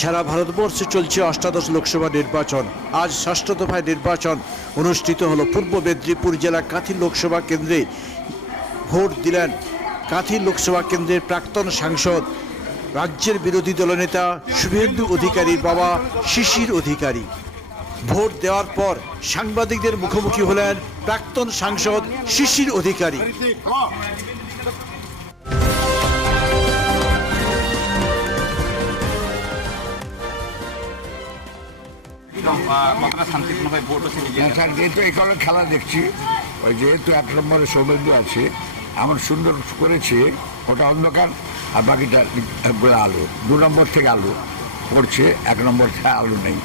সারা ভারতবর্ষে চলছে অষ্টাদশ লোকসভা নির্বাচন। আজ ষষ্ঠ দফায় নির্বাচন অনুষ্ঠিত হল। পূর্ব মেদিনীপুর জেলা কাঁথি লোকসভা কেন্দ্রে ভোট দিলেন কাঁথি লোকসভা কেন্দ্রের প্রাক্তন সাংসদ, রাজ্যের বিরোধী দলনেতা শুভেন্দু অধিকারীর বাবা শিশির অধিকারী। ভোট দেওয়ার পর সাংবাদিকদের মুখোমুখি হলেন প্রাক্তন সাংসদ শিশির অধিকারী। কতটা শান্তিপূর্ণভাবে ভোট হচ্ছে স্যার যেহেতু এখানে খেলা দেখছি ওই যেহেতু এক নম্বরে সৌমেন্দ্র আছে এমন সুন্দর করেছে ওটা অন্ধকার আর বাকিটা আলো দু নম্বর থেকে আলো পড়ছে এক নম্বর থেকে আলো নেই।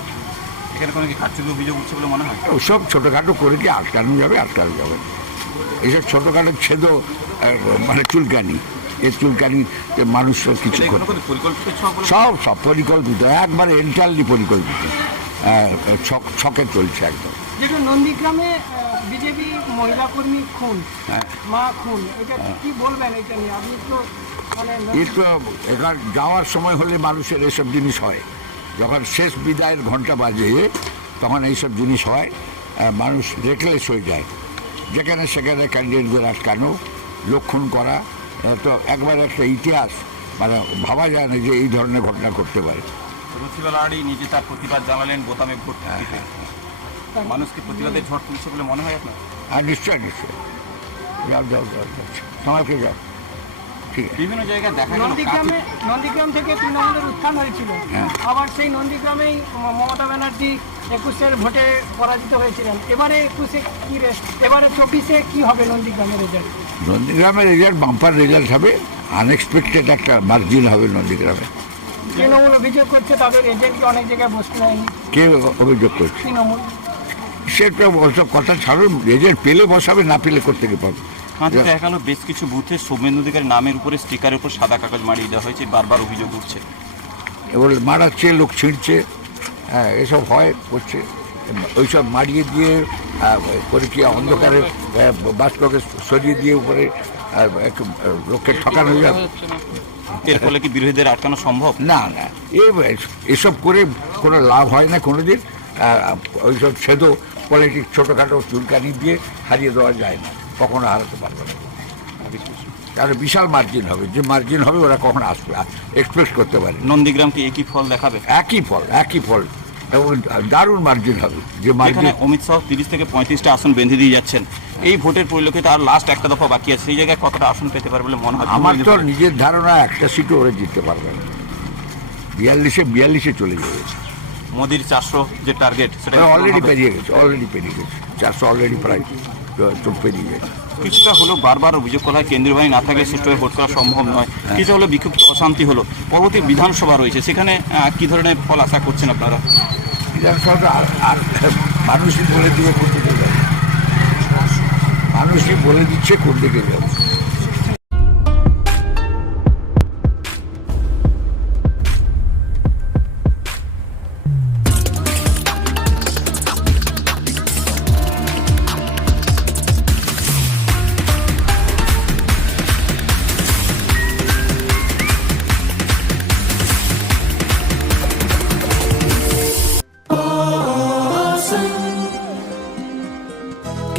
এখানে কোনো কি কারচুপি অভিযোগ উঠছে বলে মনে হয়? ওসব ছোটোখাটো করে কি আটকানো যাবে আটকানো যাবে। এইসব ছোটোখাটো ছেদ মানে চুলকানি এই চুলকানি মানুষের কিছু সব সব পরিকল্পিত একবারে এন্টারলি পরিকল্পিত। ছক ছকে চলছে একদম। যেটা নন্দীগ্রামে বিজেপি মহিলা কর্মী খুন হ্যাঁ। মা খুন এটা কি বলবেন এটা নিয়ে? আপনি তো মানে এখান যাওয়ার সময় হলে মানুষের এসব জিনিস হয়। যখন শেষ বিদায়ের ঘণ্টা বাজে তখন এইসব জিনিস হয়। মানুষ রেকলেস হয়ে যায়। যেখানে সেখানে ক্যান্ডিডেটদের আটকানো লক্ষণ করা তো একবার একটা ইতিহাস মানে ভাবা যায় না যে এই ধরনের ঘটনা ঘটতে পারে। আড়ি নিজে তার প্রতিবাদ জানালেন বোতামে ভোট দিতে। মানুষকে প্রতিবাদের ঝড় তুলছে বলে মনে হয় আপনার? আর নিশ্চয় নিশ্চয় যাও যাও যাও সময়কে যাও। ঠিক বিভিন্ন জায়গায় দেখা নন্দীগ্রামে নন্দীগ্রাম থেকে তৃণমূলের উত্থান হয়েছিল। হ্যাঁ। আবার সেই নন্দীগ্রামেই মমতা ব্যানার্জি একুশের ভোটে পরাজিত হয়েছিলেন। এবারে একুশে কি রে- এবারে চব্বিশে কি হবে নন্দীগ্রামের রেজাল্ট নন্দীগ্রামের রেজাল্ট বাম্পার রেজাল্ট হবে। আনএক্সপেক্টেড একটা মার্জিন হবে নন্দীগ্রামে। তৃণমূল অভিযোগ করছে তাদের এজেন্টকে অনেক জায়গায় বসতে দেয়নি। কে অভিযোগ করছে? তৃণমূল। সেটা ওসব কথা ছাড়ুন রেজাল্ট পেলে বসাবে না পেলে করতে পাবে? আজ দেখা গেল বেশ কিছু বুথে সৌমেন্দু অধিকারীর নামের উপরে স্টিকারের উপর সাদা কাগজ মারিয়ে দেওয়া হয়েছে বারবার অভিযোগ উঠছে। এবার মারাচ্ছে লোক ছিঁড়ছে হ্যাঁ এসব হয় করছে। ওইসব মারিয়ে দিয়ে করে কি অন্ধকারে বাষ্পকে সরিয়ে দিয়ে উপরে লোককে ঠকানো যাবে এর ফলে কি বিরোধীদের আটকানো সম্ভব? না না। এসব করে কোনো লাভ হয় না কোনো দিন ওইসব ছেদ পলিটিক্স ছোটোখাটো চুলকানি দিয়ে হারিয়ে দেওয়া যায় না। কখনো হারাতে পারবে না। তাহলে বিশাল মার্জিন হবে। যে মার্জিন হবে ওরা কখনো আসবে এক্সপ্রেস করতে পারে নন্দীগ্রামকে একই ফল দেখাবে? একই ফল একই ফল। এবং দারুণ মার্জিন হবে। যে মার্জিন অমিত শাহ তিরিশ থেকে পঁয়ত্রিশটা আসন বেঁধে দিয়ে যাচ্ছেন। এই ভোটের পরিলক্ষিতে আর লাস্ট একটা দফা বাকি আছে। সেই জায়গায় কতটা আসন পেতে পারে বলে মনে হয় আমার তো নিজের ধারণা একটা সিটও ওরা জিততে পারবে না। বিয়াল্লিশে বিয়াল্লিশে চলে যাবে মোদির চারশো যে টার্গেট সেটা অলরেডি পেরিয়ে গেছে অলরেডি পেরিয়ে গেছে। চারশো অলরেডি প্রায় পেরিয়ে গেছে। কিছুটা হলো বারবার অভিযোগ করা হয় কেন্দ্রীয় বাহিনী না থাকলে সুষ্ঠুভাবে ভোট করা সম্ভব নয়। কিছু হলো বিক্ষুব্ধ অশান্তি হলো। পরবর্তী বিধানসভা রয়েছে সেখানে কি ধরনের ফল আশা করছেন আপনারা? বিধানসভাটা আর মানুষই বলে দিবে করতে গেলে মানুষই বলে দিচ্ছে করতে দিকে যাবে